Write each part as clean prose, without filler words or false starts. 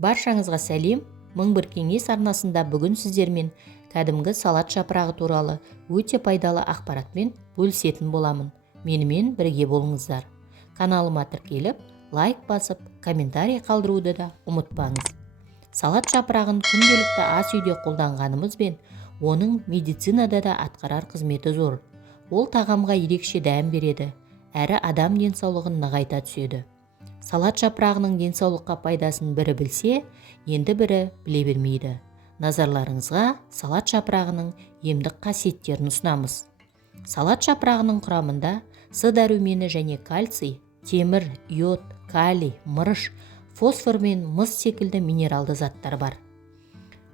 Баршаңызға сәлем. Мың бір кеңес арнасында бүгін сіздермен кәдімгі салат жапырағы туралы өте пайдалы ақпаратпен бөлісетін боламын. Менімен бірге болыңыздар. Каналыма тіркеліп, лайк басып, комментарий қалдыруды да ұмытпаңыз. Салат жапырағын күнделікті ас үйде қолданғанымызбен, оның медицинада да атқарар қызметі зор. Ол тағамға ерекше дәм береді, әрі адам денсаулығын нығайта түседі. Салат жапырағының денсаулыққа пайдасын бірі білсе, енді бірі біле бермейді. Назарларыңызға салат жапырағының емдік қасиеттерін ұсынамыз. Салат жапырағының құрамында С дәрумені және кальций, темір, йод, калий, мырыш, фосфор мен мыс секілді минералды заттар бар.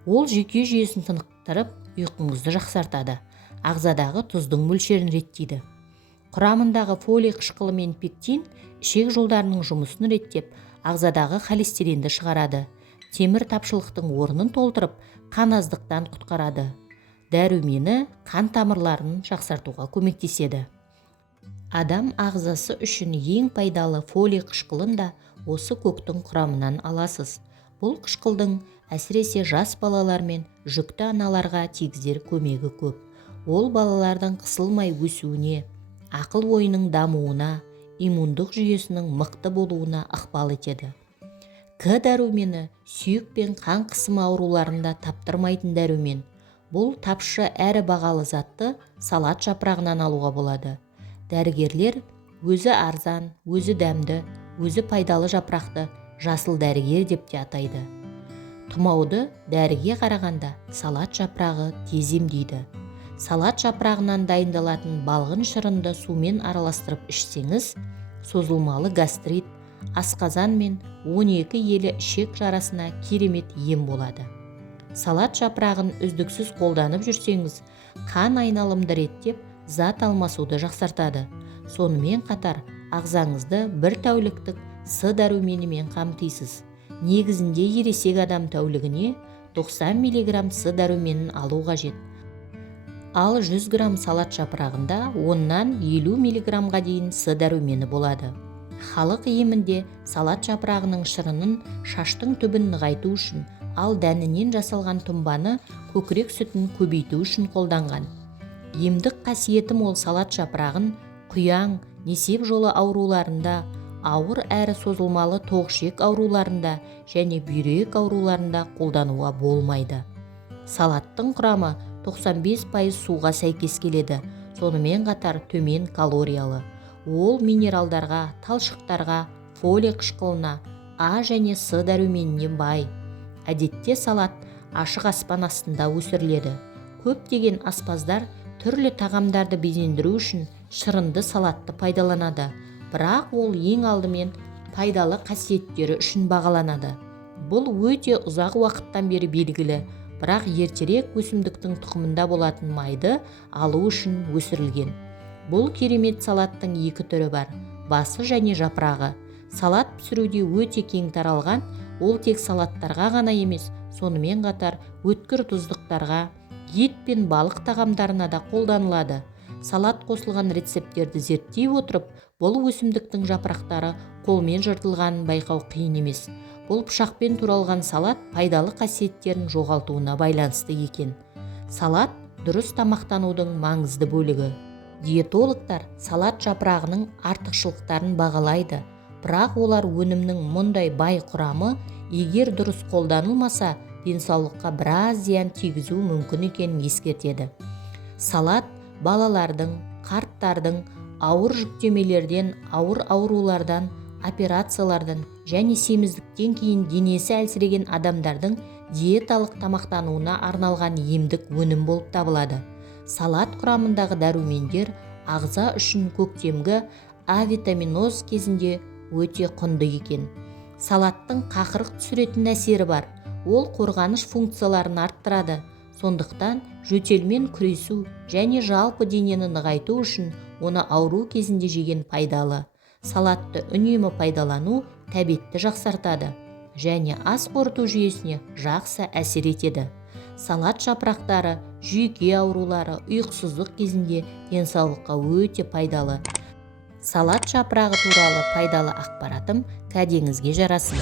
Ол жүйке жүйесін тынықтырып, ұйқыңызды жақсартады, ағзадағы тұздың мөлшерін реттейді. Құрамындағы фолий қышқылы мен пектин ішек жолдарының жұмысын реттеп, ағзадағы холестеринді шығарады. Темір тапшылықтың орнын толтырып, қан аздықтан құтқарады. Дәрумені қан тамырларын жақсартуға көмектеседі. Адам ағзасы үшін ең пайдалы фолий қышқылын да осы көктің құрамынан аласыз. Бұл қышқылдың әсіресе жас балалар мен жүкті аналарға тигізер көмегі көп. Ол балалардың қысылмай өсуіне, ақыл ойының дамуына, иммундық жүйесінің мықты болуына ықпал етеді. К дәрумені сүйек пен қан қысымы ауруларында таптырмайтын дәрумен. Бұл тапшы әрі бағалы затты салат жапырағынан алуға болады. Дәрігерлер өзі арзан, өзі дәмді, өзі пайдалы жапырақты жасыл дәрігер деп те атайды. Тұмауды дәріге қарағанда салат жапырағы тез емдейді. Салат жапырағынан дайындалатын балғын шырынды сумен араластырып ішсеңіз, созылмалы гастрит, асқазан мен 12 елі ішек жарасына керемет ем болады. Салат жапырағын үздіксіз қолданып жүрсеңіз, қан айналымды реттеп, зат алмасуды жақсартады. Сонымен қатар, ағзаңызды бір тәуліктік С дәруменімен қамтисыз. Негізінде ересек адам тәулігіне 90 мг С дәруменін алу қажет. Ал 100 грамм салат жапырағында 10-нан 50 мг дейін С дәрумені болады. Халық емінде салат жапырағының шырынын шаштың түбін нығайту үшін, ал дәнінен жасалған тұнбаны көкірек сүтін көбейту үшін қолданған. Емдік қасиеті мол салат жапырағын құяң, несеп жолы ауруларында, ауыр әрі созылмалы тоғышек ауруларында және бүйрек ауруларында қолдануға болмайды. Салаттың құрамы 95% суға сәйкес келеді, сонымен қатар төмен калориялы. Ол минералдарға, талшықтарға, фолий қышқылына, А және С дәруменіне бай. Әдетте салат ашық аспан астында өсіріледі. Көптеген аспаздар түрлі тағамдарды безендіру үшін шырынды салатты пайдаланады, бірақ ол ең алдымен пайдалы қасиеттері үшін бағаланады. Бұл өте ұзақ уақыттан бері белгілі, бірақ ертерек өсімдіктің тұқымында болатын майды алу үшін өсірілген. Бұл керемет салаттың екі түрі бар, басы және жапырағы. Салат пісіруде өте кең таралған, ол тек салаттарға ғана емес, сонымен қатар өткір тұздықтарға, ет пен балық тағамдарына да қолданылады. Салат қосылған рецепттерді зерттей отырып, бұл өсімдіктің жапырақтары қолмен жыртылғанын байқау қиын емес. Бұл пышақпен туралған салат пайдалы қасиеттерін жоғалтуына байланысты екен. Салат дұрыс тамақтанудың маңызды бөлігі. Диетологтар салат жапырағының артықшылықтарын бағалайды, бірақ олар өнімнің мұндай бай құрамы егер дұрыс қолданылмаса, денсаулыққа біраз зиян тигізу мүмкін екенін ескертеді. Салат балалардың, қарттардың, ауыр жүктемелерден, ауыр аурулардан, операциялардан және семіздіктен кейін денесі әлсіреген адамдардың диеталық тамақтануына арналған емдік өнім болып табылады. Салат құрамындағы дәрумендер ағза үшін көктемгі авитаминоз кезінде өте құнды екен. Салаттың қақырық түсіретін әсері бар. Ол қорғаныш функцияларын арттырады. Сондықтан жөтелмен күресу және жалпы денені нығайту үшін оны ауру кезінде жеген пайдалы. Салатты үнемі пайдалану тәбетті жақсартады және ас қорыту жүйесіне жақсы әсер етеді. Салат жапырақтары жүйке аурулары, ұйқысыздық кезінде денсаулыққа өте пайдалы. Салат жапырағы туралы пайдалы ақпаратым кәдеңізге жарасын.